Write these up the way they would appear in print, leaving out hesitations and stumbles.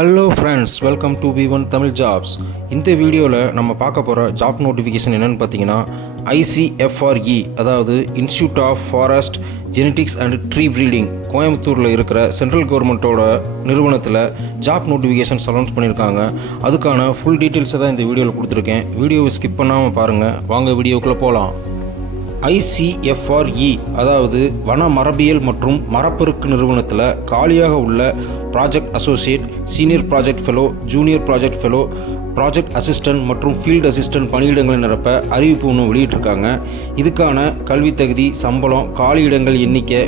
Hello friends, welcome to V1 Tamil jobs. இந்த வீடியோவில் நம்ம பார்க்க போகிற ஜாப் நோட்டிஃபிகேஷன் என்னென்னு பார்த்தீங்கன்னா ICFRE, அதாவது institute of forest genetics and tree breeding, கோயம்புத்தூரில் இருக்கிற சென்ட்ரல் கவர்மெண்ட்டோட நிறுவனத்தில் ஜாப் நோட்டிஃபிகேஷன்ஸ் அனௌன்ஸ் பண்ணியிருக்காங்க. அதுக்கான ஃபுல் டீட்டெயில்ஸை தான் இந்த வீடியோவில் கொடுத்துருக்கேன். வீடியோவை ஸ்கிப் பண்ணாமல் பாருங்கள். வாங்க வீடியோக்குள்ளே போகலாம். ICFRE, அதாவது வன மரபியல் மற்றும் மரப்பெருக்கு நிறுவனத்தில் காலியாக உள்ள project associate, senior project fellow, junior project fellow, project assistant மற்றும் ஃபீல்டு அசிஸ்டன்ட் பணியிடங்களை நிரப்ப அறிவிப்பு ஒன்று வெளியிட்டிருக்காங்க. இதுக்கான கல்வி தகுதி, சம்பளம், காலி இடங்கள் எண்ணிக்கை,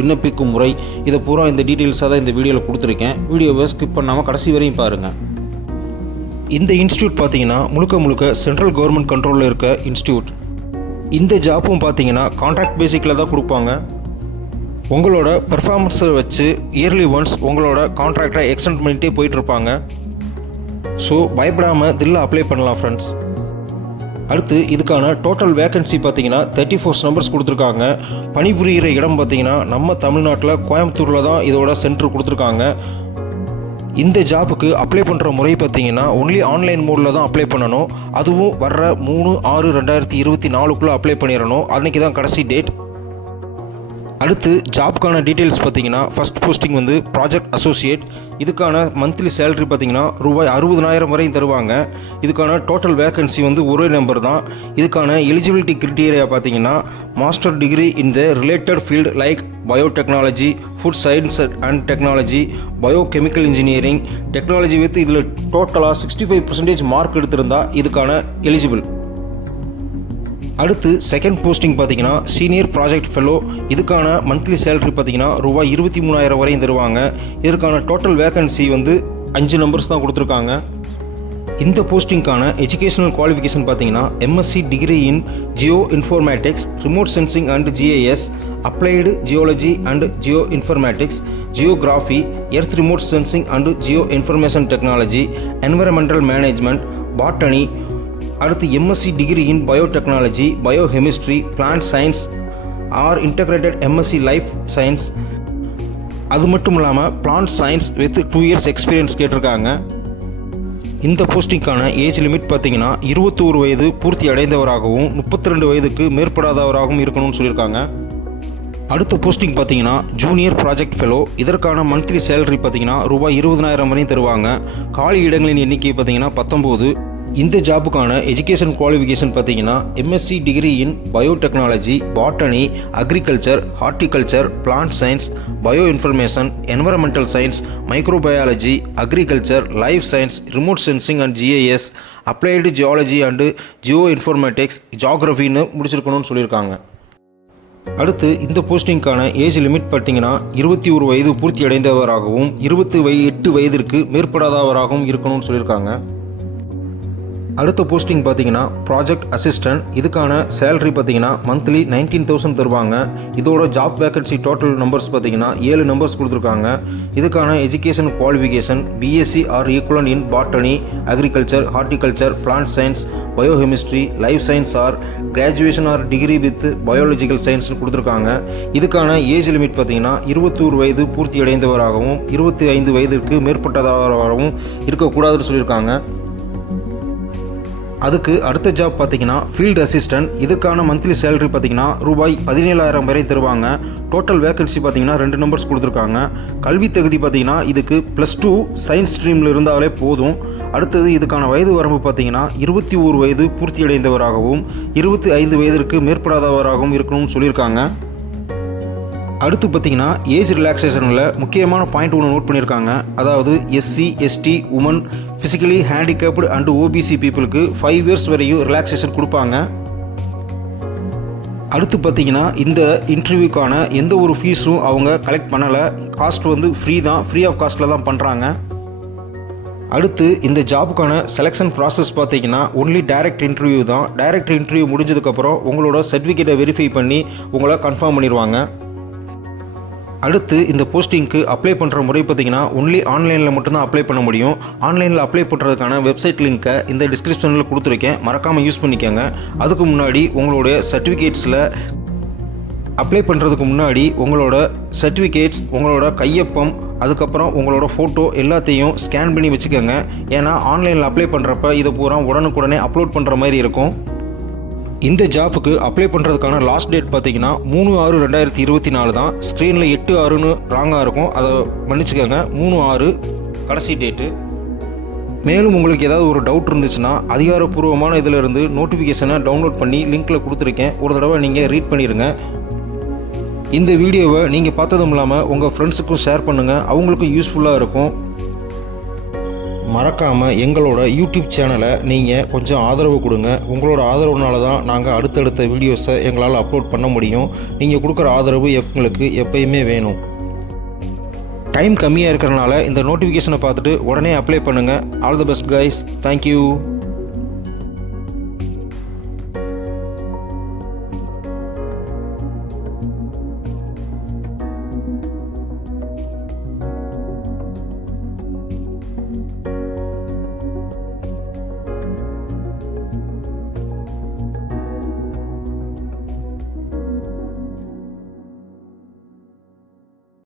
விண்ணப்பிக்கும் முறை, இதை பூரா இந்த டீட்டெயில்ஸாக தான் இந்த வீடியோவில் கொடுத்துருக்கேன். வீடியோவை ஸ்கிப் பண்ணாமல் கடைசி வரையும் பாருங்கள். இந்த இன்ஸ்டியூட் பார்த்தீங்கன்னா முழுக்க சென்ட்ரல் கவர்மெண்ட் கண்ட்ரோலில் இருக்க இன்ஸ்டியூட். இந்த ஜாப்பும் பார்த்தீங்கன்னா கான்ட்ராக்ட் பேசிக்கில் தான் கொடுப்பாங்க. உங்களோட பெர்ஃபார்மன்ஸை வச்சு இயர்லி ஒன்ஸ் உங்களோட கான்ட்ராக்டை எக்ஸ்டெண்ட் பண்ணிகிட்டே போயிட்டுருப்பாங்க. ஸோ பயப்படாமல் தில்ல அப்ளை பண்ணலாம் ஃப்ரெண்ட்ஸ். அடுத்து இதுக்கான டோட்டல் வேக்கன்சி பார்த்தீங்கன்னா 34 நம்பர்ஸ் கொடுத்துருக்காங்க. பணிபுரிகிற இடம் பார்த்தீங்கன்னா நம்ம தமிழ்நாட்டில் கோயம்புத்தூரில் தான் இதோட சென்டர் கொடுத்துருக்காங்க. இந்த ஜாப்புக்கு அப்ளை பண்ணுற முறை பார்த்தீங்கன்னா ஒன்லி ஆன்லைன் மோடில் தான் அப்ளை பண்ணணும். அதுவும் வர்ற 3/6/2024 அப்ளை பண்ணிடணும். அன்றைக்கி தான் கடைசி டேட். அடுத்து ஜாப்க்கான டீட்டெயில்ஸ் பார்த்தீங்கன்னா ஃபஸ்ட் போஸ்டிங் வந்து ப்ராஜெக்ட் அசோசியேட். இதுக்கான மந்த்லி சேலரி பார்த்தீங்கன்னா ரூபாய் 60,000 வரையும் தருவாங்க. இதுக்கான டோட்டல் வேக்கன்சி வந்து ஒரே நம்பர் தான். இதுக்கான எலிஜிபிலிட்டி கிரிட்டீரியா பார்த்தீங்கன்னா master degree in the related field like biotechnology, food science and technology, biochemical engineering technology with இதில் டோட்டலாக 65% மார்க் எடுத்திருந்தால் இதுக்கான எலிஜிபிள். அடுத்து செகண்ட் போஸ்டிங் பார்த்தீங்கன்னா சீனியர் ப்ராஜெக்ட் ஃபெலோ. இதுக்கான மந்த்லி சேலரி பார்த்தீங்கன்னா ரூபாய் 23,000 வரையும் தருவாங்க. இதற்கான டோட்டல் வேக்கன்சி வந்து 5 நம்பர்ஸ் தான் கொடுத்துருக்காங்க. இந்த போஸ்டிங்கான எஜுகேஷனல் குவாலிஃபிகேஷன் பார்த்தீங்கன்னா MSc degree in Jio informatics, remote sensing and GIS, applied geology and Jio informatics, geography, earth remote sensing and Jio information technology, environmental management, botany. அடுத்து MSc degree in biotechnology, biochemistry, plant science or integrated MSc life science. அது மட்டும் இல்லாமல் plant science with 2 years experience கேட்டிருக்காங்க. இந்த போஸ்டிங்கான age limit பார்த்தீங்கன்னா 21 வயது பூர்த்தி அடைந்தவராகவும் 32 வயதுக்கு மேற்படாதவராகவும் இருக்கணும்னு சொல்லியிருக்காங்க. அடுத்த போஸ்டிங் பார்த்தீங்கன்னா ஜூனியர் ப்ராஜெக்ட் ஃபெலோ. இதற்கான மந்த்லி சேலரி பார்த்தீங்கன்னா ரூபாய் 20,000 வரையும் தருவாங்க. காலி இடங்களின் எண்ணிக்கை பார்த்தீங்கன்னா 19. இந்த ஜாப்புக்கான எஜுகேஷன் குவாலிஃபிகேஷன் பார்த்தீங்கன்னா MSc degree in biotechnology, botany, agriculture, horticulture, plant science, bio information, environmental science, microbiology, agriculture, life science, remote sensing and GIS, applied geology and geo informatics, ஜியோகிராஃபின்னு முடிச்சிருக்கணும்னு சொல்லியிருக்காங்க. அடுத்து இந்த போஸ்டிங்கான ஏஜ் லிமிட் பார்த்தீங்கன்னா 21 வயது பூர்த்தி அடைந்தவராகவும் 28 வயதிற்கு மேற்படாதவராகவும் இருக்கணும்னு சொல்லியிருக்காங்க. அடுத்த போஸ்டிங் பார்த்தீங்கன்னா ப்ராஜெக்ட் அசிஸ்டன்ட். இதுக்கான சேலரி பார்த்தீங்கன்னா மந்த்லி 19,000 தருவாங்க. இதோட ஜாப் வேக்கன்சி டோட்டல் நம்பர்ஸ் பார்த்தீங்கன்னா 7 நம்பர்ஸ் கொடுத்துருக்காங்க. இதுக்கான education qualification BSc or equivalent in botany, agriculture, horticulture, plant science, biochemistry, life science or graduation or degree with biological சயின்ஸ்னு கொடுத்துருக்காங்க. இதுக்கான ஏஜ் லிமிட் பார்த்தீங்கன்னா 21 வயது பூர்த்தி அடைந்தவராகவும் 25 வயதிற்கு மேற்பட்டவராகவும் இருக்கக்கூடாதுன்னு சொல்லியிருக்காங்க. அதுக்கு அடுத்த ஜாப் பார்த்தீங்கன்னா ஃபீல்டு அசிஸ்டன்ட். இதுக்கான மந்த்லி சேலரி பார்த்தீங்கன்னா ரூபாய் 17,000 வரை தருவாங்க. டோட்டல் வேக்கன்சி பார்த்தீங்கன்னா 2 நம்பர்ஸ் கொடுத்துருக்காங்க. கல்வி தகுதி பார்த்தீங்கன்னா இதுக்கு +2 சயின்ஸ் ஸ்ட்ரீமில் இருந்தாலே போதும். அடுத்தது இதுக்கான வயது வரம்பு பார்த்தீங்கன்னா 21 வயது பூர்த்தி அடைந்தவராகவும் 25 வயதிற்கு மேற்படாதவராகவும் இருக்கணும்னு சொல்லியிருக்காங்க. அடுத்து பார்த்தீங்கன்னா ஏஜ் ரிலாக்ஸேஷனில் முக்கியமான பாயிண்ட் ஒன்று நோட் பண்ணியிருக்காங்க. அதாவது SC ST women, physically handicapped and OBC பீப்புளுக்கு 5 years வரையும் ரிலாக்ஸேஷன் கொடுப்பாங்க. அடுத்து பார்த்தீங்கன்னா இந்த இன்டர்வியூக்கான எந்த ஒரு ஃபீஸும் அவங்க கலெக்ட் பண்ணலை. காஸ்ட் வந்து ஃப்ரீ ஆஃப் காஸ்ட்டில் தான் பண்ணுறாங்க. அடுத்து இந்த ஜாபுக்கான செலெக்ஷன் ப்ராசஸ் பார்த்தீங்கன்னா ஒன்லி டைரக்ட் இன்டர்வியூ தான். டைரக்ட் இன்டர்வியூ முடிஞ்சதுக்கப்புறம் உங்களோட சர்டிஃபிகேட்டை வெரிஃபை பண்ணி உங்களை கன்ஃபார்ம் பண்ணிடுவாங்க. அடுத்து இந்த போஸ்டிங்க்கு அப்ளை பண்ணுற முறை பார்த்தீங்கன்னா ஒன்லி ஆன்லைனில் மட்டும்தான் அப்ளை பண்ண முடியும். ஆன்லைனில் அப்ளை பண்ணுறதுக்கான வெப்சைட் லிங்க்கை இந்த டிஸ்கிரிப்ஷனில் கொடுத்துருக்கேன், மறக்காமல் யூஸ் பண்ணிக்கோங்க. அதுக்கு முன்னாடி உங்களுடைய சர்டிஃபிகேட்ஸில் அப்ளை பண்ணுறதுக்கு முன்னாடி உங்களோட சர்டிஃபிகேட்ஸ், உங்களோட கையொப்பம், அதுக்கப்புறம் உங்களோட ஃபோட்டோ எல்லாத்தையும் ஸ்கேன் பண்ணி வச்சுக்கோங்க. ஏன்னா ஆன்லைனில் அப்ளை பண்ணுறப்ப இதை பூரா உடனுக்குடனே அப்லோட் பண்ணுற மாதிரி இருக்கும். இந்த ஜாப்புக்கு அப்ளை பண்ணுறதுக்கான லாஸ்ட் டேட் பார்த்தீங்கன்னா 3/6/2024 தான். ஸ்க்ரீனில் 8/6ன்னு ராங்காக இருக்கும், அதை மன்னிச்சுக்கோங்க. 3/6 கடைசி டேட்டு. மேலும் உங்களுக்கு ஏதாவது ஒரு டவுட் இருந்துச்சுன்னா அதிகாரப்பூர்வமான இதிலிருந்து நோட்டிஃபிகேஷனை டவுன்லோட் பண்ணி லிங்க்கில் கொடுத்துருக்கேன், ஒரு தடவை நீங்கள் ரீட் பண்ணிடுங்க. இந்த வீடியோவை நீங்கள் பார்த்ததும் இல்லாமல் உங்கள் ஃப்ரெண்ட்ஸுக்கும் ஷேர் பண்ணுங்கள், அவங்களுக்கும் யூஸ்ஃபுல்லாக இருக்கும். மறக்காமல் எங்களோட யூடியூப் சேனலை நீங்கள் கொஞ்சம் ஆதரவு கொடுங்க. உங்களோட ஆதரவுனால தான் நாங்கள் அடுத்தடுத்த வீடியோஸை எங்களால் அப்லோட் பண்ண முடியும். நீங்கள் கொடுக்குற ஆதரவு எங்களுக்கு எப்பயுமே வேணும். டைம் கம்மியாக இருக்கிறனால இந்த நோட்டிஃபிகேஷனை பார்த்துட்டு உடனே அப்ளை பண்ணுங்கள். All the best guys. Thank you.